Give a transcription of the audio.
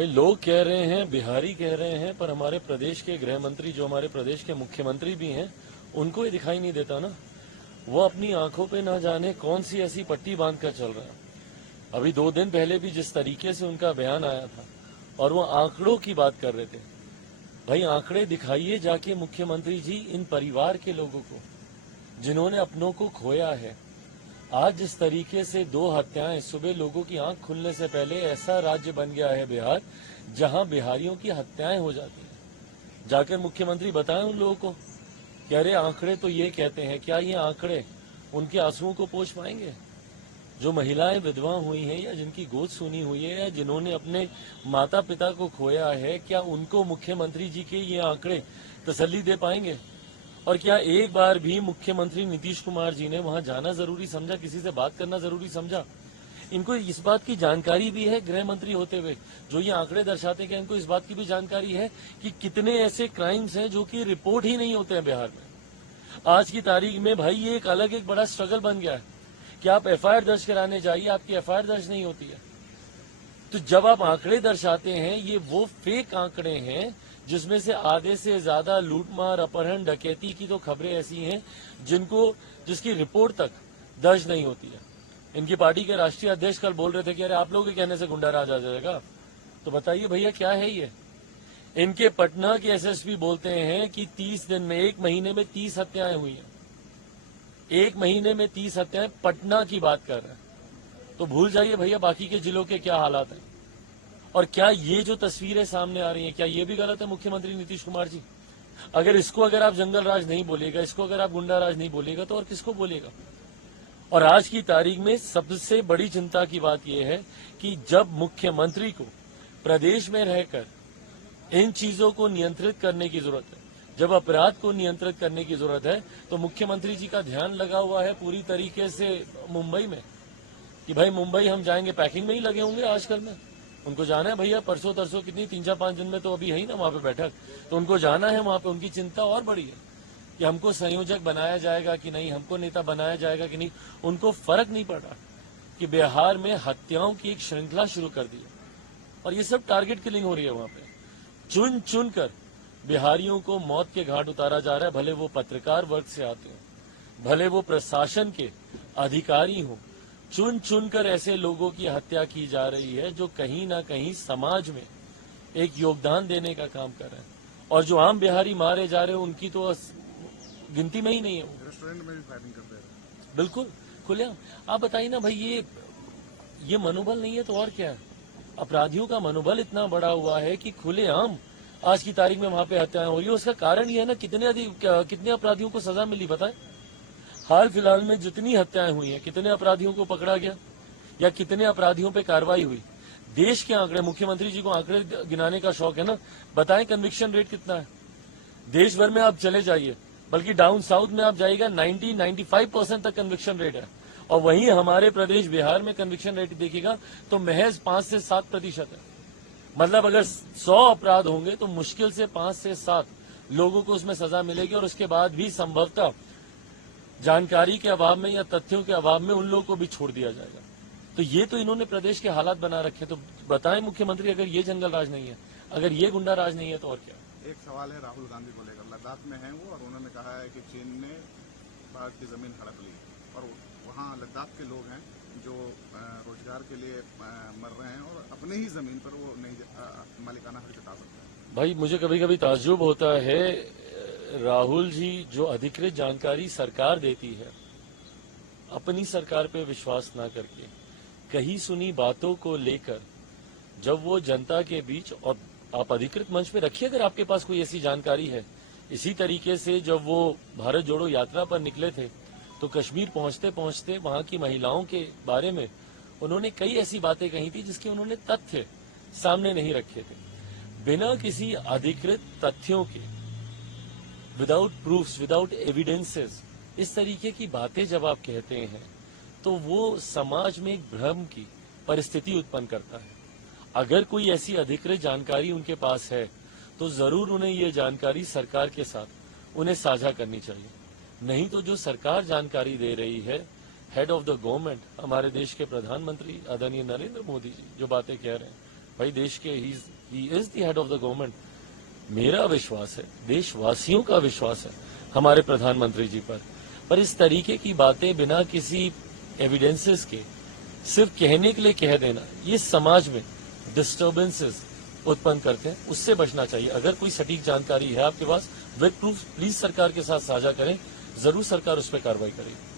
भाई लोग कह रहे हैं, बिहारी कह रहे हैं, पर हमारे प्रदेश के गृह मंत्री, जो हमारे प्रदेश के मुख्यमंत्री भी हैं, उनको ये दिखाई नहीं देता ना। वो अपनी आंखों पे ना जाने कौन सी ऐसी पट्टी बांध कर चल रहा है। अभी 2 दिन पहले भी जिस तरीके से उनका बयान आया था और वो आंकड़ों की बात कर रहे थे, भाई आंकड़े दिखाइए जाके मुख्यमंत्री जी इन परिवार के लोगों को जिन्होंने अपनों को खोया है। आज जिस तरीके से 2 हत्याएं, सुबह लोगों की आंख खुलने से पहले ऐसा राज्य बन गया है बिहार, जहां बिहारियों की हत्याएं हो जाती हैं। जाकर मुख्यमंत्री बताएं उन लोगों को कि अरे आंकड़े तो ये कहते हैं, क्या ये आंकड़े उनके आंसुओं को पोंछ पाएंगे? जो महिलाएं विधवा हुई हैं या जिनकी गोद सुनी हुई है या जिन्होंने अपने माता पिता को खोया है, क्या उनको मुख्यमंत्री जी के ये आंकड़े तसल्ली दे पाएंगे? और क्या एक बार भी मुख्यमंत्री नीतीश कुमार जी ने वहां जाना जरूरी समझा, किसी से बात करना जरूरी समझा? इनको इस बात की जानकारी भी है, गृह मंत्री होते हुए जो ये आंकड़े दर्शाते हैं, इनको इस बात की भी जानकारी है कि कितने ऐसे क्राइम्स हैं जो कि रिपोर्ट ही नहीं होते हैं बिहार में। आज की तारीख में भाई ये एक बड़ा स्ट्रगल बन गया है कि आप एफआईआर दर्ज कराने जाइए, आपकी एफआईआर दर्ज नहीं होती है। तो जब आप आंकड़े दर्शाते हैं, ये वो फेक आंकड़े हैं जिसमें से आधे से ज्यादा लूटमार, अपहरण, डकैती की तो खबरें ऐसी हैं जिसकी रिपोर्ट तक दर्ज नहीं होती है। इनकी पार्टी के राष्ट्रीय अध्यक्ष कल बोल रहे थे कि अरे आप लोगों के कहने से गुंडा राज आ जाएगा। तो बताइए भैया क्या है ये? इनके पटना के एसएसपी बोलते हैं कि 30 दिन में, 1 महीने में 30 हत्याएं हुई हैं। 1 महीने में 30 हत्याएं, पटना की बात कर रहे हैं। तो भूल जाइए भैया बाकी के जिलों के क्या हालात हैं। और क्या ये जो तस्वीरें सामने आ रही हैं, क्या ये भी गलत है मुख्यमंत्री नीतीश कुमार जी? अगर आप जंगल राज नहीं बोलेगा, इसको अगर आप गुंडा राज नहीं बोलेगा, तो और किसको बोलेगा? और आज की तारीख में सबसे बड़ी चिंता की बात यह है कि जब मुख्यमंत्री को प्रदेश में रहकर इन चीजों को नियंत्रित करने की जरूरत है, जब अपराध को नियंत्रित करने की जरूरत है, तो मुख्यमंत्री जी का ध्यान लगा हुआ है पूरी तरीके से मुंबई में कि भाई मुंबई हम जाएंगे, पैकिंग में ही लगे होंगे आजकल में। उनको जाना है भैया, परसों तरसों कितनी 3-4-5 दिन में तो अभी है ही ना वहां पे बैठक, तो उनको जाना है वहां पे। उनकी चिंता और बड़ी है कि हमको संयोजक बनाया जाएगा कि नहीं, हमको नेता बनाया जाएगा कि नहीं। उनको फर्क नहीं पड़ रहा कि बिहार में हत्याओं की एक श्रृंखला शुरू कर दी है और ये सब टारगेट किलिंग हो रही है वहां पे। चुन चुन कर बिहारियों को मौत के घाट उतारा जा रहा है, भले वो पत्रकार वर्ग से आते हो, भले वो प्रशासन के अधिकारी हों। चुन चुन कर ऐसे लोगों की हत्या की जा रही है जो कहीं ना कहीं समाज में एक योगदान देने का काम कर रहे हैं। और जो आम बिहारी मारे जा रहे हैं उनकी तो गिनती में ही नहीं है। रेस्टोरेंट में भी फायरिंग करते हैं बिल्कुल खुलेआम। आप बताइए ना भाई, ये मनोबल नहीं है तो और क्या है? अपराधियों का मनोबल इतना बढ़ा हुआ है कि खुलेआम आज की तारीख में वहां पे हत्याएं हो रही है। उसका कारण ये है ना, कितने अपराधियों को सजा मिली बताएं? हाल फिलहाल में जितनी हत्याएं हुई हैं, कितने अपराधियों को पकड़ा गया या कितने अपराधियों पे कार्रवाई हुई? देश के आंकड़े, मुख्यमंत्री जी को आंकड़े गिनाने का शौक है ना, बताएं कन्विक्शन रेट कितना है? देश भर में आप चले जाइए, बल्कि डाउन साउथ में आप जाइएगा, 90-95% तक कन्विक्शन रेट है। और वहीं हमारे प्रदेश बिहार में कन्विक्शन रेट देखिएगा तो महज 5 से 7% है। मतलब अगर 100 अपराध होंगे तो मुश्किल से 5 से 7 लोगों को उसमें सजा मिलेगी, और उसके बाद भी संभवतः जानकारी के अभाव में या तथ्यों के अभाव में उन लोगों को भी छोड़ दिया जाएगा। तो ये तो इन्होंने प्रदेश के हालात बना रखे। तो बताएं मुख्यमंत्री, अगर ये जंगल राज नहीं है, अगर ये गुंडा राज नहीं है, तो और क्या? एक सवाल है राहुल गांधी को लेकर। लद्दाख में हैं वो और उन्होंने कहा है कि चीन ने भारत की जमीन हड़प ली और वहाँ लद्दाख के लोग हैं जो रोजगार के लिए मर रहे हैं और अपने ही जमीन पर वो नहीं मालिकाना हक जता सकते। भाई मुझे कभी कभी ताज्जुब होता है, राहुल जी जो अधिकृत जानकारी सरकार देती है, अपनी सरकार पे विश्वास ना करके कहीं सुनी बातों को लेकर जब वो जनता के बीच, और आप अधिकृत मंच पे रखिए अगर आपके पास कोई ऐसी जानकारी है। इसी तरीके से जब वो भारत जोड़ो यात्रा पर निकले थे तो कश्मीर पहुंचते पहुंचते वहां की महिलाओं के बारे में उन्होंने कई ऐसी बातें कही थी जिसके उन्होंने तथ्य सामने नहीं रखे थे। बिना किसी अधिकृत तथ्यों के, विदाउट प्रूफ्स, विदाउट एविडेंसेस, इस तरीके की बातें जब आप कहते हैं तो वो समाज में एक भ्रम की परिस्थिति उत्पन्न करता है। अगर कोई ऐसी अधिकृत जानकारी उनके पास है तो जरूर उन्हें ये जानकारी सरकार के साथ उन्हें साझा करनी चाहिए। नहीं तो जो सरकार जानकारी दे रही है, हेड ऑफ द गवर्नमेंट, हमारे देश के प्रधानमंत्री आदरणीय नरेंद्र मोदी जी जो बातें कह रहे हैं, भाई देश के he is the head of the government. मेरा विश्वास है, देशवासियों का विश्वास है हमारे प्रधानमंत्री जी पर इस तरीके की बातें बिना किसी एविडेंसेस के सिर्फ कहने के लिए कह देना, ये समाज में डिस्टर्बेंसेस उत्पन्न करते हैं, उससे बचना चाहिए। अगर कोई सटीक जानकारी है आपके पास विद प्रूफ, प्लीज सरकार के साथ साझा करें, जरूर सरकार उस पर कार्रवाई करेगी।